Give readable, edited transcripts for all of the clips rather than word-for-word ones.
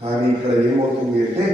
కానీ ఇక్కడ ఏమవుతుంది అంటే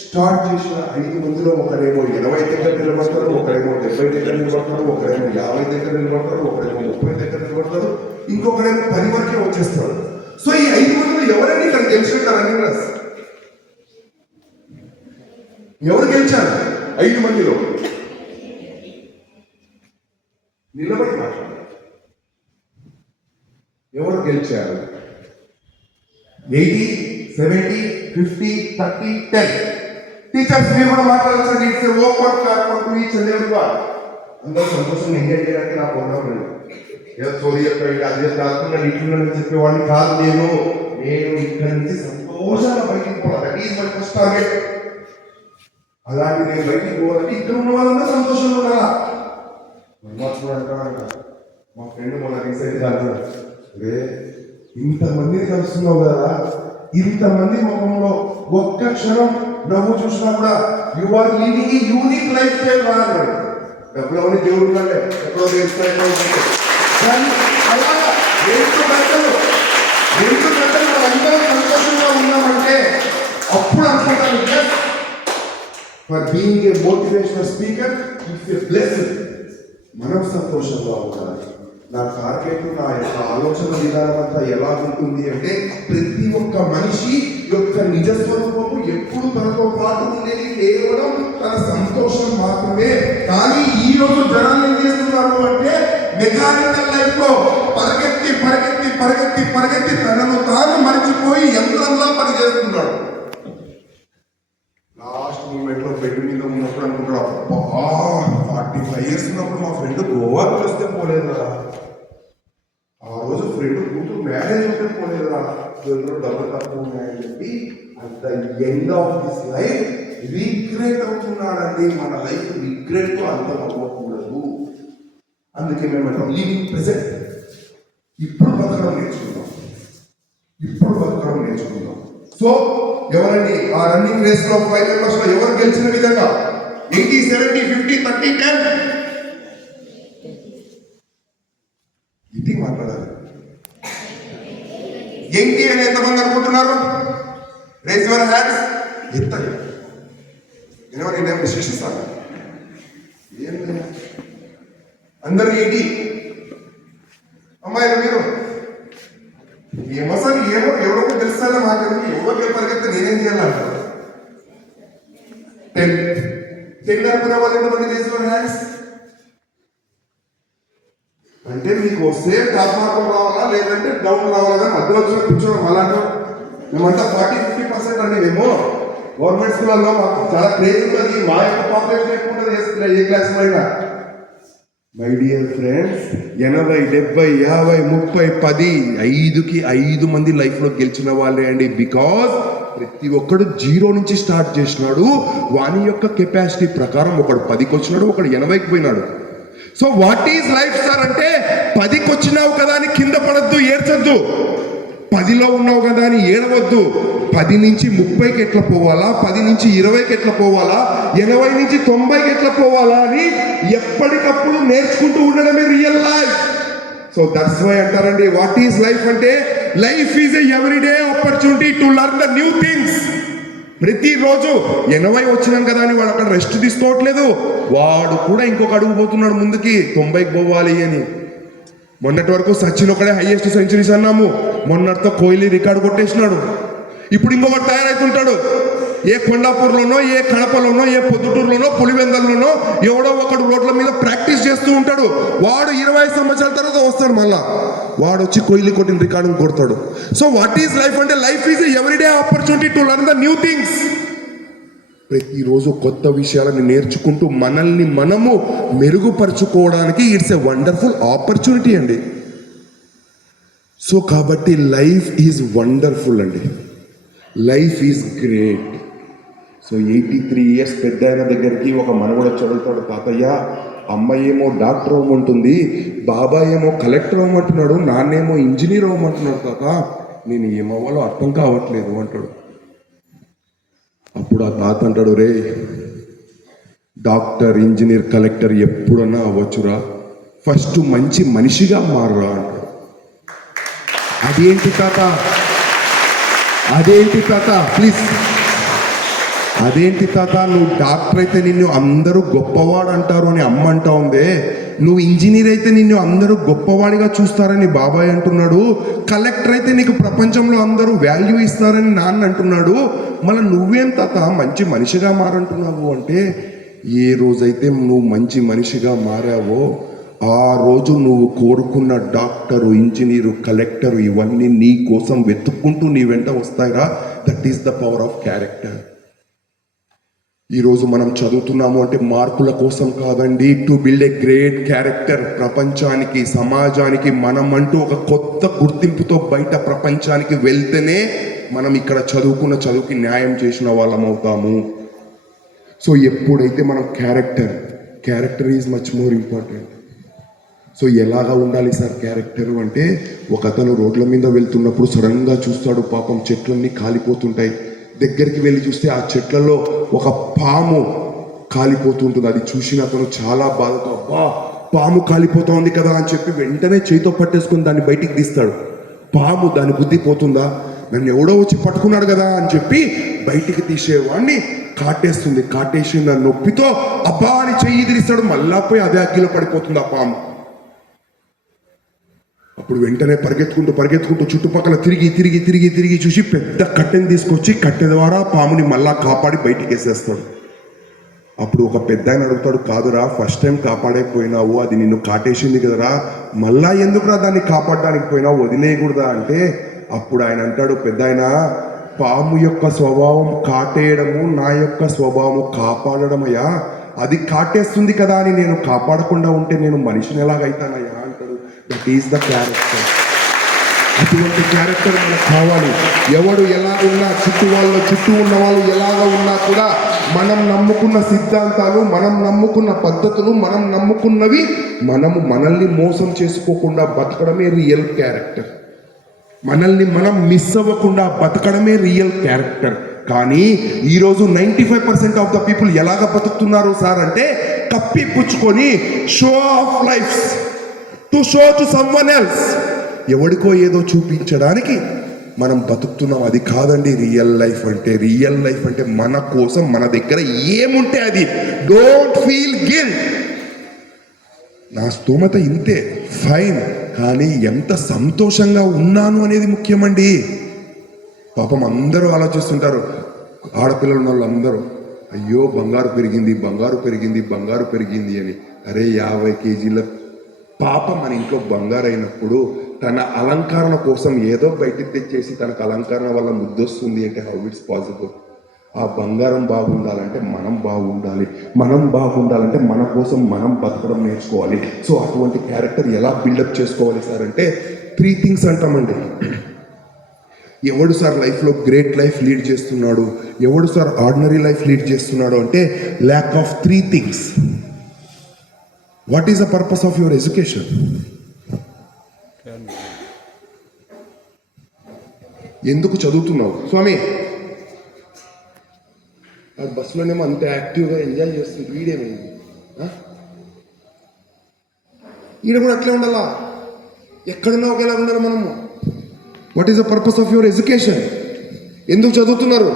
స్టార్ట్ చేసిన 5 మందిలో ఒకరేమో 20 దగ్గర నిలబడతారు, ఒకరేమో 70 దగ్గర నిలబడతారు, ఒకరేమో 50 దగ్గర నిలబడతారు, ఒకరేమో 30 దగ్గర నిలబడతారు, ఇంకొకరేమో 10 వరకే వచ్చేస్తారు. సో ఈ 5 మందిలో ఎవరైనా ఇక్కడ గెలిచినట్టు రన్నింగ్ రేస్ ఎవరు గెలిచారు? 5 మందిలో నిలబడి మాట్లాడారు. ఎవరు గెలిచారు? 80, 70, 50, 30, 10. టీచర్స్ మీరు కూడా మాట్లాడాల్సింది. It's open platform to each and everyone. అందరూ సంతోషంగా ఎంజాయ్ చేయడానికి నా ప్రోగ్రామ్ లేదు. ఏదో చోరీ చెప్పండి అది కాకుండా ఇట్లని చెప్పేవాడిని కాదు నేను ఇక్కడి నుంచి సంతోషంగా బయటికి పోవాలి. That is my first target. అలాంటి నేను బయటికి పోవాలంటే ఇక్కడ ఉన్న వాళ్ళందరూ సంతోషంగా ఉండాలా. మా ఫ్రెండ్ మొన్న రీసెంట్ కాదు, ఇంతమందిని కలుస్తున్నావు కదా, ఇంతమంది ముఖంలో ఒక్క క్షణం నవ్వు చూసినా కూడా you are living a unique life style అన్నాడు. డబ్బులు అవన్నీ దేవుడు ఉన్నాడే, ఎప్పుడో కానీ అలా 2 గంటలు అందరూ సంతోషంగా ఉన్నామంటే అప్పుడు అనుకుంటాను for being a motivational speaker it's a blessing. మనం సంతోషంగా ఉండాలి. నా టార్గెట్, నా యొక్క ఆలోచన విధానం అంతా ఎలా ఉంటుంది అంటే ప్రతి ఒక్క మనిషి యొక్క నిజస్వరూపము ఎప్పుడు తనతో పాటు ఉండేది కేవలం తన సంతోషం మాత్రమే. కానీ ఈ రోజు జనాలు ఏం చేస్తున్నారు అంటే మెకానికల్ లైఫ్ లో పరిగెత్తి తనను తాను మరిచిపోయి యంత్రంలా పనిచేస్తున్నాడు. లాస్ట్ మూమెంట్ లో బెడ్ మీద ఉన్నప్పుడు అనుకుంటాడు, 45 years ఉన్నప్పుడు మా ఫ్రెండ్ గోవాకి వస్తే పోలేదా, ఆ రోజు ఫ్రెండ్ కూతురు మ్యారేజ్ ఉంటే పోలేదా, డబ్బులు తక్కువ ఉన్నాయని చెప్పి at the end of this life regret అవుతున్నాడండి. మన లైఫ్ రిగ్రెట్ తో అంతం అవ్వకూడదు. అందుకే మేమంటాం లివింగ్ ప్రెజెంట్. ఇప్పుడు బతకడం నేర్చుకుందాం. సో ఎవరండి ఆ రన్నింగ్ రేస్ లో 5 members లో ఎవరు గెలిచిన విధంగా 80, 70, 50, 30, 10 ఇది మాట్లాడాలి. ఏంటి అని ఎంతమంది అనుకుంటున్నారు? Raise your hands. ఎత్తండి. ఎవరు నేను విశేషిస్తాను ఏం లేదు. అందరూ 80. అమ్మాయిలు మీరు ఏమోసారి ఎవరో తెలుస్తారో మాకు ఎవరో పరిగెత్తే నేనేం చేయాలంటారు. 10 అనుకునే వాళ్ళు ఎంతమంది రేస్ యువర్ హ్యాండ్స్. అంటే మీకు వస్తే టాప్ మార్కులు రావాలా లేదంటే డౌన్ రావాలా, మధ్యలో వచ్చిన కూర్చోవడం అలాంటి మేమంతా 40-50% అండి. మేము గవర్నమెంట్ స్కూళ్ళల్లో మాకు చాలా క్రేజ్ ఉంటుంది. మా యొక్క పాపులేషన్ ఎక్కువ ఉంటుంది ఏ క్లాస్లో అయినా. మై డియర్ ఫ్రెండ్స్, 80, 70, 50, 30, 10, 5 మంది లైఫ్లో గెలిచిన వాళ్ళే అండి. బికాజ్ ప్రతి ఒక్కడు 0 నుంచి స్టార్ట్ చేసినాడు. వాని యొక్క కెపాసిటీ ప్రకారం ఒకడు 10కి వచ్చినాడు, ఒకడు 80కి పోయినాడు. So what is life sir అంటే 10కి వచ్చినావు కదా అని కింద పడద్దు, ఏడ్చొద్దు. 10లో ఉన్నావు కదా అని ఏడవద్దు. 10 నుంచి 30కి ఎట్లా పోవాలా, 10 నుంచి 20కి ఎట్లా పోవాలా, 80 నుంచి 90కి ఎట్లా పోవాలా అని ఎప్పటికప్పుడు నేర్చుకుంటూ ఉండడమే real life. So that's why అంటారండి వాట్ ఈజ్ లైఫ్ అంటే life is a everyday opportunity to learn the new things. ప్రతిరోజు 80 వచ్చినాం కదా అని వాడు అక్కడ రెస్ట్ తీసుకోవట్లేదు. వాడు కూడా ఇంకొక అడుగు పోతున్నాడు ముందుకి, 90కి పోవాలి అని. మొన్నటి వరకు సచిన్ ఒకడే హైయెస్ట్ సెంచరీస్ అన్నాము, మొన్నటితో కోహ్లీ రికార్డు కొట్టేసినాడు. ఇప్పుడు ఇంకొకటి తయారవుతుంటాడు. ఏ కొండాపూర్లోనో, ఏ కడపలోనో, ఏ పొద్దుటూరులోనో, పులివెందల్లోనో ఎవడో ఒకడు రోడ్ల మీద ప్రాక్టీస్ చేస్తూ ఉంటాడు. వాడు 20 సంవత్సరాల తర్వాత వస్తాడు, మళ్ళా వాడు వచ్చి కోహ్లీ కొట్టిన రికార్డు కొడతాడు. సో వాట్ ఈజ్ లైఫ్ అంటే life is everyday opportunity to learn the new things. ప్రతిరోజు కొత్త విషయాలను నేర్చుకుంటూ మనల్ని మనము మెరుగుపరుచుకోవడానికి ఇట్స్ ఎ వండర్ఫుల్ ఆపర్చునిటీ అండి. సో కాబట్టి లైఫ్ ఈజ్ వండర్ఫుల్ అండి, life is great. So 83 years పెద్ద ఆయన దగ్గరికి ఒక మనవడు చదువుతాడు, తాతయ్య అమ్మాయి ఏమో డాక్టర్ అవ్వమంటుంది, బాబాయ్ ఏమో కలెక్టర్ అవ్వమంటున్నాడు, నాన్నేమో ఇంజనీర్ అవ్వమంటున్నాడు, తాత నేను ఏమవ్వాలో అర్థం కావట్లేదు అంటాడు. అప్పుడు ఆ తాత అంటాడు, రే డాక్టర్, ఇంజనీర్, కలెక్టర్ ఎప్పుడన్నా అవ్వచ్చురా, ఫస్ట్ మంచి మనిషిగా మారురా అంటాడు. అదేంటి తాత అదేంటి తాత ప్లీజ్, అదేంటి తాత నువ్వు డాక్టర్ అయితే నిన్ను అందరూ గొప్పవాడు అంటారు అని అమ్మ అంటా ఉందే, నువ్వు ఇంజనీర్ అయితే నిన్ను అందరూ గొప్పవాడిగా చూస్తారని బాబాయ్ అంటున్నాడు, కలెక్టర్ అయితే నీకు ప్రపంచంలో అందరూ వాల్యూ ఇస్తారని నాన్న అంటున్నాడు, మళ్ళీ నువ్వేం తాత మంచి మనిషిగా మారంటున్నావు అంటే, ఏ రోజైతే నువ్వు మంచి మనిషిగా మారావో ఆ రోజు నువ్వు కోరుకున్న డాక్టరు, ఇంజనీరు, కలెక్టరు ఇవన్నీ నీ కోసం వెతుక్కుంటూ నీ వెంట వస్తాయిరా. That is the power of character. ఈరోజు మనం చదువుతున్నాము అంటే మార్కుల కోసం కాదండి, to build a great character. ప్రపంచానికి, సమాజానికి మనం అంటూ ఒక కొత్త గుర్తింపుతో బయట ప్రపంచానికి వెళ్తేనే మనం ఇక్కడ చదువుకున్న చదువుకి న్యాయం చేసిన వాళ్ళం అవుతాము. సో ఎప్పుడైతే మనం character is much more important. So ఎలాగా ఉండాలి సార్ క్యారెక్టర్ అంటే, ఒక అతను రోడ్ల మీద వెళ్తున్నప్పుడు సడన్గా చూస్తాడు, పాపం చెట్లన్నీ కాలిపోతుంటాయి, దగ్గరికి వెళ్ళి చూస్తే ఆ చెట్లలో ఒక పాము కాలిపోతుంటుంది. అది చూసిన అతను చాలా బాధతో, అబ్బా పాము కాలిపోతా ఉంది కదా అని చెప్పి వెంటనే చేతితో పట్టేసుకుని దాన్ని బయటికి తీస్తాడు. పాము దాని బుద్ధి పోతుందా, నన్ను ఎవడో వచ్చి పట్టుకున్నాడు కదా అని చెప్పి బయటికి తీసేవాడిని కాటేస్తుంది. కాటేసిన నొప్పితో అబ్బా అని చెయ్యి తిరిస్తాడు, మళ్ళా పోయి అదే అగ్గిలో పడిపోతుంది ఆ పాము. అప్పుడు వెంటనే పరిగెత్తుకుంటూ చుట్టుపక్కల తిరిగి చూసి పెద్ద కట్టెని తీసుకొచ్చి కట్టె ద్వారా పాముని మళ్ళా కాపాడి బయటికి వేసేస్తాడు. అప్పుడు ఒక పెద్ద ఆయన అడుగుతాడు, కాదురా ఫస్ట్ టైం కాపాడకపోయినావు, అది నిన్ను కాటేసింది కదరా, మళ్ళా ఎందుకురా దాన్ని కాపాడడానికి పోయినావు, వదిలేయకూడదా అంటే, అప్పుడు ఆయన అంటాడు, పెద్ద ఆయన, పాము యొక్క స్వభావం కాటేయడము, నా యొక్క స్వభావం కాపాడడమయ్యా, అది కాటేస్తుంది కదా అని నేను కాపాడకుండా ఉంటే నేను మనిషిని ఎలాగైతానయ్యా అంటాడు. That is the character. అటువంటి క్యారెక్టర్ మనకు కావాలి. ఎవడు ఎలాగున్నా, చుట్టూ ఉన్న వాళ్ళు ఎలాగ ఉన్నా కూడా మనం నమ్ముకున్న సిద్ధాంతాలు, మనం నమ్ముకున్న పద్ధతులు, మనం నమ్ముకున్నవి మనల్ని మోసం చేసుకోకుండా బతకడమే రియల్ క్యారెక్టర్. మనల్ని మనం మిస్ అవ్వకుండా బతకడమే రియల్ క్యారెక్టర్. కానీ ఈరోజు 95% ఆఫ్ ద పీపుల్ ఎలాగ బతుకుతున్నారు సార్ అంటే, కప్పి పుచ్చుకొని show off life to show to someone else, ఎవడికో ఏదో చూపించడానికి మనం బతుకుతున్నాం. అది కాదండి రియల్ లైఫ్ అంటే. రియల్ లైఫ్ అంటే మన కోసం, మన దగ్గర ఏముంటే అది. Don't feel guilt. నా స్తోమత ఇంతే, ఫైన్, కానీ ఎంత సంతోషంగా ఉన్నాను అనేది ముఖ్యమండి. పాపం అందరూ ఆలోచిస్తుంటారు, ఆడపిల్లలు ఉన్న వాళ్ళు అందరూ, అయ్యో బంగారు పెరిగింది అని. అరే 50 కేజీల పాప మన ఇంట్లో బంగారు అయినప్పుడు తన అలంకరణ కోసం ఏదో బయటికి తెచ్చేసి తనకు అలంకరణ వల్ల ముద్దొస్తుంది అంటే హౌ ఇట్స్ పాసిబుల్? ఆ బంగారం బాగుండాలంటే మనం బాగుండాలంటే మన కోసం మనం బతకడం నేర్చుకోవాలి. సో అటువంటి క్యారెక్టర్ ఎలా బిల్డప్ చేసుకోవాలి సార్ అంటే 3 థింగ్స్ అంటామండి. ఎవడు సార్ లైఫ్లో గ్రేట్ లైఫ్ లీడ్ చేస్తున్నాడు, ఎవడు సార్ ఆర్డినరీ లైఫ్ లీడ్ చేస్తున్నాడు అంటే, lack of 3 things. What is the purpose of your education? ఎందుకు చదువుతున్నావు స్వామి? ఆ బస్సులోనేమో అంత యాక్టివ్గా ఎంజాయ్ చేస్తుంది, వీడేమైంది? ఈడ కూడా అట్లే ఉండాలా? ఎక్కడున్నా ఒకేలా ఉండాలి మనము. What is the purpose of your education? ఎందుకు చదువుతున్నారు?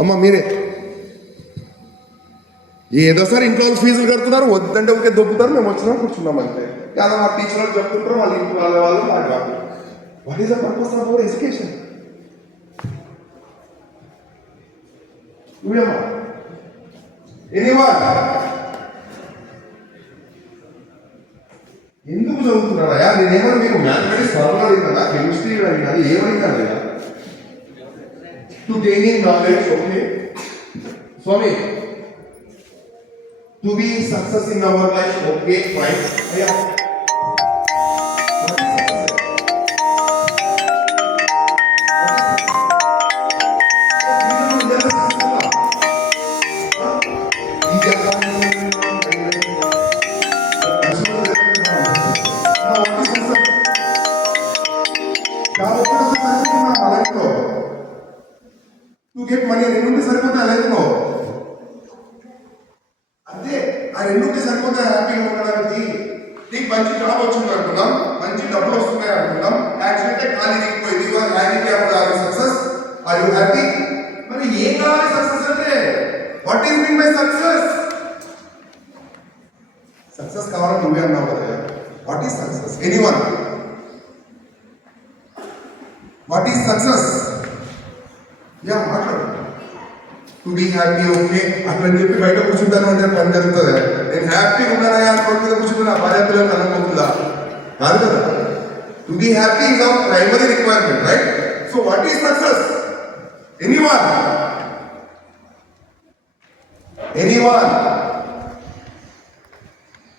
అమ్మ మీరే ఏదో సార్ ఇంట్లో వాళ్ళు ఫీజులు కడుతున్నారు, వద్దంటే ఒకే దొబ్బుతారు, మేము వచ్చినా కూర్చున్నాం అంతే. కానీ మా టీచర్ వాళ్ళు చెప్తుంటారు, వాళ్ళ ఇంటి వాళ్ళు మాట్లాడు. What is the purpose of your education? నువ్వేమా ఎనీవన్ ఎందుకు చదువుతున్నారా? నేనేమన్నా మీకు మ్యాథమెటిక్స్ ఫార్ములా అడిగినా, కెమిస్ట్రీ అడిగినా, ఏమడిగినా? To gaining knowledge. ఓకే స్వామి, to be success in our life. Okay fine. అయ్యా మనీ రెండుంటే సరిపోతాయి లైఫ్లో. అదే ఆ రెండుంటే సరిపోతాయి హ్యాపీగా ఉండడానికి. నీకు మంచి జాబ్ వచ్చింది అనుకున్నాం, మంచి డబ్బులు వస్తున్నాయి అనుకున్నాం, యాక్సిడెంట్ ఖాళీ దిగిపోయింది, success, are you you happy? మరి ఏం కావాలి సక్సెస్ అంటే? What is mean by success? Success కావాలని నువ్వే అన్నావు కదా. What is success? Anyone? What is success? యా మాట్లాడు. టు బీ హ్యాపీ, ఓకే అట్లా చెప్పి బయట కూర్చుంటాను అంటే పని జరుగుతుంది. నేను హ్యాపీగా ఉన్నానయా అని రోడ్డు మీద కూర్చుంటున్నా, భార్య పిల్లలు కలగబోతుందా? కాదు కదా. To be happy is our primary requirement, right? So what is success? Anyone?